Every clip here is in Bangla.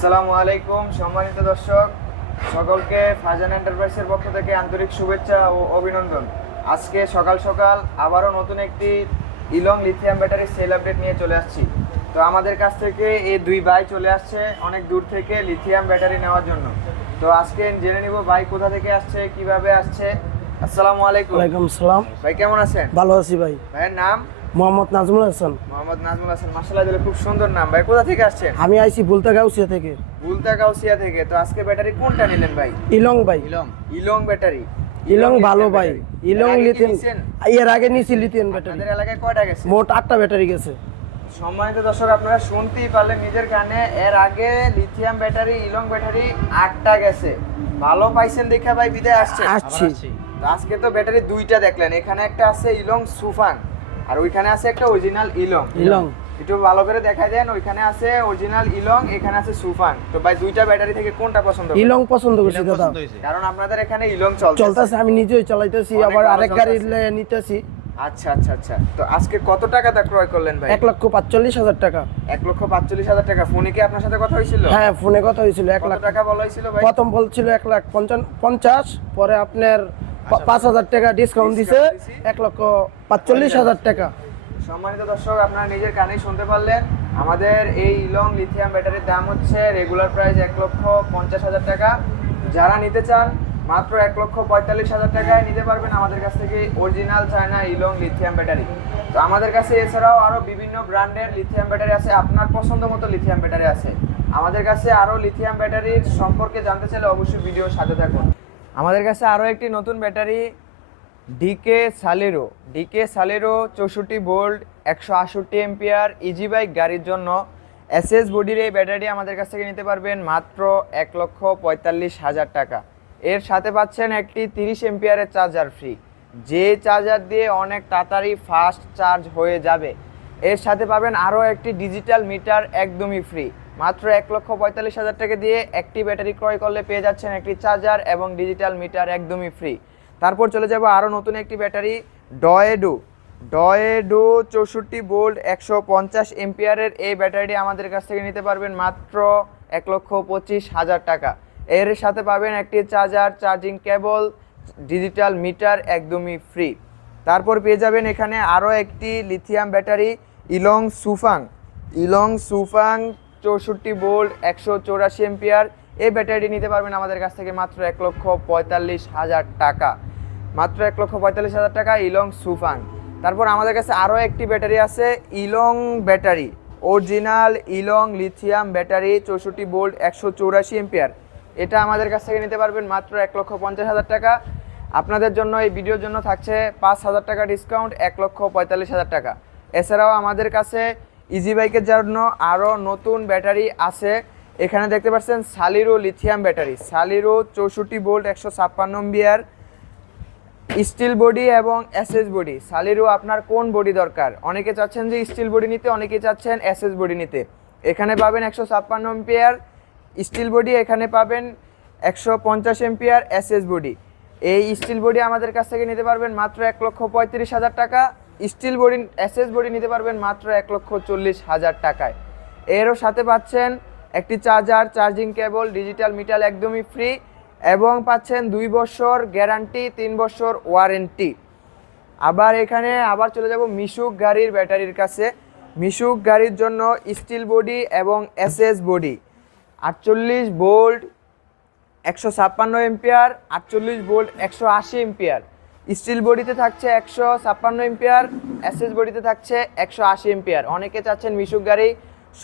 আসসালামু আলাইকুম সম্মানিত দর্শক, সকলকে ফারজান এন্টারপ্রাইজের পক্ষ থেকে আন্তরিক শুভেচ্ছা ও অভিনন্দন। আজকে সকাল সকাল আবারও নতুন একটি ইলং লিথিয়াম ব্যাটারি সেল আপডেট নিয়ে চলে আসছি। তো আমাদের কাছ থেকে এই দুই ভাই চলে আসছে অনেক দূর থেকে লিথিয়াম ব্যাটারি নেওয়ার জন্য। তো আজকে জেনে নিব ভাই কোথা থেকে আসছে, কিভাবে আসছে। আসসালামু আলাইকুম। ওয়ালাইকুম আসসালাম। ভাই কেমন আছেন? ভালো আছি ভাই। ভাইয়ের নাম? মোহাম্মদ নাজমুল হাসান। মোহাম্মদ নাজমুল হাসান, মাশাআল্লাহ দিলে খুব সুন্দর নাম। ভাই কোথা থেকে আসছেন? আমি আইছি বুলতাগাউসিয়া থেকে। বুলতাগাউসিয়া থেকে। তো আজকে ব্যাটারি কোনটা নিলেন ভাই? ইলং ভাই। ইলং ব্যাটারি। ইলং ভালো ভাই। ইলং লিথিয়াম নিছেন? এর আগে নিছি লিথিয়াম ব্যাটারি। আপনাদের এলাকায় কয়টা গেছে? মোট 8টা ব্যাটারি গেছে। সম্মানিত দর্শক, আপনারা শুনতেই পারলেন নিজের কানে, এর আগে লিথিয়াম ব্যাটারি ইলং ব্যাটারি 8টা গেছে। ভালো পাইছেন দেখা ভাই বিদায় আসছে। আসছি। তো আজকে তো ব্যাটারি দুইটা দেখলেন, এখানে একটা আছে ইলং সুফাং আর ওইখানে আছে একটা অরিজিনাল ইলং। ইলং একটু ভালো করে দেখাই দেন। ওইখানে আছে অরিজিনাল ইলং, এখানে আছে সুফাং। তো ভাই দুইটা ব্যাটারি থেকে কোনটা পছন্দ করেন? ইলং পছন্দ করছি দাদা। কারণ আপনাদের এখানে ইলং চলছে। চলতেছে, আমি নিজেই চালাইতেছি, অনেক আবার ভালো আরেক গাড়ি চলতেছে। নিতেছি। আচ্ছা আচ্ছা আচ্ছা। তো আজকে কত টাকাটা ক্রয় করলেন ভাই? 1,45,000 টাকা। 1,45,000 টাকা। ফোনে কি আপনার সাথে কথা হয়েছিল? হ্যাঁ, ফোনে কথা হয়েছিল। 1 কত লাখ টাকা বলা হয়েছিল ভাই? প্রথম বলছিল 1,50,000, পরে আপনার 5,000 টাকা ডিসকাউন্ট দিছে, 1,45,000 টাকা। সম্মানিত দর্শক, আপনারা নিজের কানেই শুনতে পারলেন। আমাদের এই ইলং লিথিয়াম ব্যাটারির দাম হচ্ছে রেগুলার প্রাইস 1,50,000 টাকা। যারা নিতে চান মাত্র 1,45,000 টাকায় নিতে পারবেন আমাদের কাছ থেকে অরিজিনাল চায়না ইলং লিথিয়াম ব্যাটারি। তো আমাদের কাছে এছাড়াও আরও বিভিন্ন ব্র্যান্ডের লিথিয়াম ব্যাটারি আছে, আপনার পছন্দ মতো লিথিয়াম ব্যাটারি আছে আমাদের কাছে। আরও লিথিয়াম ব্যাটারির সম্পর্কে জানতে চাইলে অবশ্যই ভিডিওর সাথে থাকুন। আমাদের কাছে আরও একটি নতুন ব্যাটারি ডিকে সালেরো 64 ভোল্ট 168 এম্পিয়ার ইজি বাইক গাড়ির জন্য এসএস বডির এই ব্যাটারি আমাদের কাছ থেকে নিতে পারবেন মাত্র 1,45,000 টাকা। এর সাথে পাচ্ছেন একটি 30 এম্পিয়ারের চার্জার ফ্রি, যে চার্জার দিয়ে অনেক তাড়াতাড়ি ফাস্ট চার্জ হয়ে যাবে। এর সাথে পাবেন আরও একটি ডিজিটাল মিটার একদমই ফ্রি। মাত্র 1,45,000 টাকা দিয়ে একটি ব্যাটারি ক্রয় করলে পেয়ে যাচ্ছেন একটি চার্জার এবং ডিজিটাল মিটার একদমই ফ্রি। তারপর চলে যাব আরও নতুন একটি ব্যাটারি ডয়েডো 64 ভোল্ট 150 এম্পিয়ারের এই ব্যাটারিটি আমাদের কাছ থেকে নিতে পারবেন মাত্র 1,25,000 টাকা। এর সাথে পাবেন একটি charger, charging cable, digital meter একদমই ফ্রি। তারপর পেয়ে যাবেন এখানে আরও একটি লিথিয়াম ব্যাটারি ইলং সুফাং 64 ভোল্ট 184 এম্পিয়ার। এই ব্যাটারিটি নিতে পারবেন আমাদের কাছ থেকে মাত্র 1,45,000 টাকা। মাত্র 1,45,000 টাকা ইলং সুফাং। তারপর আমাদের কাছে আরও একটি ব্যাটারি আছে ইলং ব্যাটারি, অরিজিনাল ইলং লিথিয়াম ব্যাটারি 64 ভোল্ট 184 এম্পিয়ার। এটা আমাদের কাছ থেকে নিতে পারবেন মাত্র 1,50,000 টাকা। আপনাদের জন্য এই ভিডিওর জন্য থাকছে 5,000 টাকা ডিসকাউন্ট, 1,45,000 টাকা। এছাড়াও আমাদের কাছে ইজি বাইকের জন্য আরও নতুন ব্যাটারি আছে। এখানে দেখতে পাচ্ছেন সালিরো লিথিয়াম ব্যাটারি, সালিরো 64 ভোল্ট 156 এম্পিয়ার স্টিল বডি এবং এসএস বডি। সালিরো আপনার কোন বডি দরকার? অনেকে চাচ্ছেন যে স্টিল বডি নিতে, অনেকে চাচ্ছেন এসএস বডি নিতে। এখানে পাবেন 156 এম্পিয়ার স্টিল বডি, এখানে পাবেন 150 এম্পিয়ার এসএস বডি। এই স্টিল বডি আমাদের কাছ থেকে নিতে পারবেন মাত্র 1,35,000 টাকা। স্টিল বডি এসএস বডি নিতে পারবেন মাত্র 1,40,000 টাকায়। এরও সাথে পাচ্ছেন একটি charger, charging cable, digital meter একদমই ফ্রি এবং পাচ্ছেন 2 বছর গ্যারান্টি, 3 বছর ওয়ারেন্টি। আবার এখানে আবার চলে যাব মিশুক গাড়ির ব্যাটারির কাছে। মিশুক গাড়ির জন্য স্টিল বডি এবং SS body 48 volt 156 ampere, 48 volt 180 ampere. Steel বডিতে থাকছে 156 এম্পিয়ার, এসএস বডিতে থাকছে 180 এম্পিয়ার। অনেকে চাচ্ছেন মিশুক গাড়ি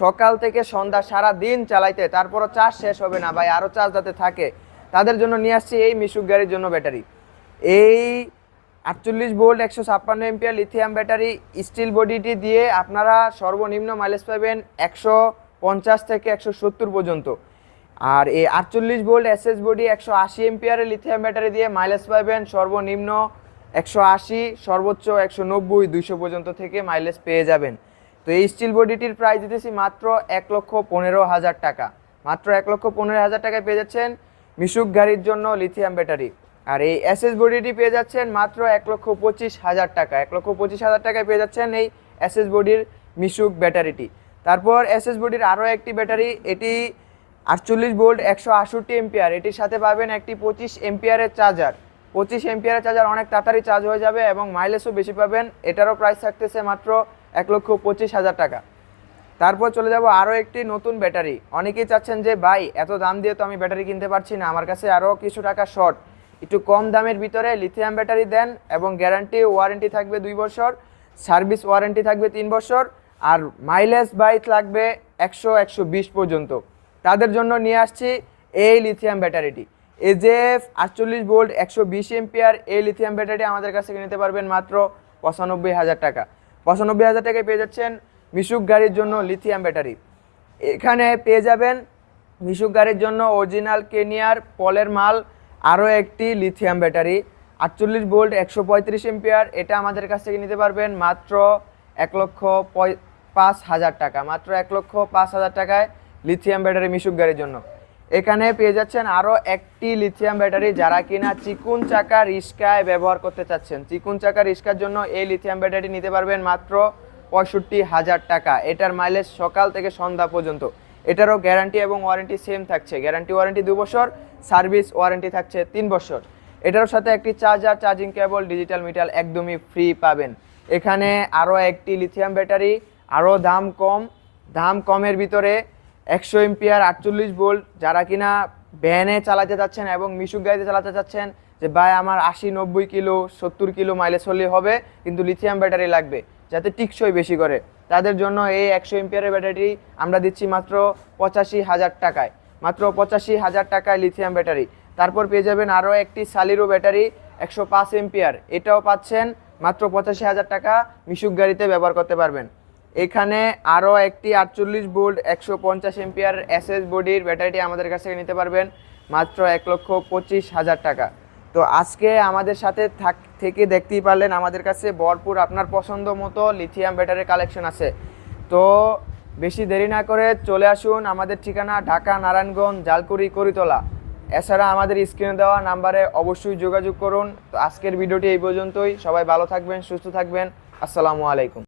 সকাল থেকে সন্ধ্যা সারা দিন চালাইতে, তারপরও চার্জ শেষ হবে না ভাই, আরও চার্জ যাতে থাকে, তাদের জন্য নিয়ে আসছি এই মিশুক গাড়ির জন্য ব্যাটারি। এই 48 volt 156 ampere lithium battery steel বডিটি দিয়ে আপনারা সর্বনিম্ন মাইলেজ পাবেন 150 থেকে 170 পর্যন্ত। আর এই 48 ভোল্ট এসএস বডি 180 এম্পিয়ারের লিথিয়াম ব্যাটারি দিয়ে মাইলেজ পাবেন সর্বনিম্ন 180, সর্বোচ্চ 190, 200 পর্যন্ত থেকে মাইলেজ পেয়ে যাবেন। তো এই স্টিল বডিটির প্রাইস দিতেছি মাত্র 1,15,000 টাকা। মাত্র 1,15,000 টাকায় পেয়ে যাচ্ছেন মিশুক গাড়ির জন্য লিথিয়াম ব্যাটারি। আর এই এসএস বডিটি পেয়ে যাচ্ছেন মাত্র 1,25,000 টাকা। 1,25,000 টাকায় পেয়ে যাচ্ছেন এই এসএস বডির মিশুক ব্যাটারিটি। তারপর এসএস বডির আরও একটি ব্যাটারি, এটি 48 ভোল্ট 168 এম্পিয়ার, এটির সাথে পাবেন একটি 25 এম্পিয়ারের চার্জার। 25 এম্পিয়ারের চার্জার অনেক তাড়াতাড়ি চার্জ হয়ে যাবে এবং মাইলেজও বেশি পাবেন। এটারও প্রাইস থাকতেছে মাত্র 1,25,000 টাকা। তারপর চলে যাব আরও একটি নতুন ব্যাটারি। অনেকেই চাচ্ছেন যে ভাই এত দাম দিয়ে তো আমি ব্যাটারি কিনতে পারছি না, আমার কাছে আরও কিছু টাকা শর্ট, একটু কম দামের ভিতরে লিথিয়াম ব্যাটারি দেন এবং গ্যারান্টি ওয়ারেন্টি থাকবে 2 বছর, সার্ভিস ওয়ারেন্টি থাকবে 3 বছর, আর মাইলেজ বাইক লাগবে 100-120 পর্যন্ত। তাদের জন্য নিয়ে আসছি এই লিথিয়াম ব্যাটারিটি। এজেএফ 48 ভোল্ট 120 এম্পিয়ার এই লিথিয়াম ব্যাটারি আমাদের কাছ থেকে নিতে পারবেন মাত্র 95,000 টাকা। 95,000 টাকায় পেয়ে যাচ্ছেন মিশুক গাড়ির জন্য লিথিয়াম ব্যাটারি। এখানে পেয়ে যাবেন মিশুক গাড়ির জন্য অরিজিনাল কেনিয়ার পলের মাল আরও একটি লিথিয়াম ব্যাটারি 48 ভোল্ট 135 এম্পিয়ার। এটা আমাদের কাছ থেকে নিতে পারবেন মাত্র 1,05,000 টাকা। মাত্র 1,05,000 টাকায় লিথিয়াম ব্যাটারি মিশুক গাড়ির জন্য। এখানে পেয়ে যাচ্ছেন আরও একটি লিথিয়াম ব্যাটারি, যারা কিনা চিকুন চাকা রিস্কায় ব্যবহার করতে চাচ্ছেন। চিকুন চাকা রিস্কার জন্য এই লিথিয়াম ব্যাটারি নিতে পারবেন মাত্র 65,000 টাকা। এটার মাইলেজ সকাল থেকে সন্ধ্যা পর্যন্ত। এটারও গ্যারান্টি এবং ওয়ারেন্টি সেম থাকছে, গ্যারান্টি ওয়ারেন্টি 2 বছর, সার্ভিস ওয়ারেন্টি থাকছে 3 বছর। এটার সাথে একটি charger, charging cable, digital meter একদমই ফ্রি পাবেন। এখানে আরও একটি লিথিয়াম ব্যাটারি, আরও দাম কমের ভিতরে 100 এম্পিয়ার 48 ভোল্ট, যারা কিনা ভ্যানে চালাতে যাচ্ছেন এবং মিশুক গাড়িতে চালাতে চাচ্ছেন যে ভাই আমার 80-90 কিলো 70 কিলো মাইলেজ হলেই হবে, কিন্তু লিথিয়াম ব্যাটারি লাগবে যাতে টিকসই বেশি করে, তাদের জন্য এই 100 এম্পিয়ারের ব্যাটারি আমরা দিচ্ছি মাত্র 85,000 টাকায়। মাত্র 85,000 টাকায় লিথিয়াম ব্যাটারি। তারপর পেয়ে যাবেন আরও একটি সালিরো ব্যাটারি 105 এম্পিয়ার, এটাও পাচ্ছেন মাত্র 85,000 টাকা, মিশুক গাড়িতে ব্যবহার করতে পারবেন। এখানে আরও একটি 48 ভোল্ট 150 এম্পিয়ার এসএস বডির ব্যাটারিটি আমাদের কাছ থেকে নিতে পারবেন মাত্র 1,25,000 টাকা। তো আজকে আমাদের সাথে থেকে দেখতেই পারলেন আমাদের কাছে ভরপুর আপনার পছন্দ মতো লিথিয়াম ব্যাটারির কালেকশন আছে। তো বেশি দেরি না করে চলে আসুন। আমাদের ঠিকানা ঢাকা, নারায়ণগঞ্জ, জালকুড়ি, করিতলা। এছাড়া আমাদের স্ক্রিনে দেওয়া নাম্বারে অবশ্যই যোগাযোগ করুন। তো আজকের ভিডিওটি এই পর্যন্তই। সবাই ভালো থাকবেন, সুস্থ থাকবেন। আসসালামু আলাইকুম।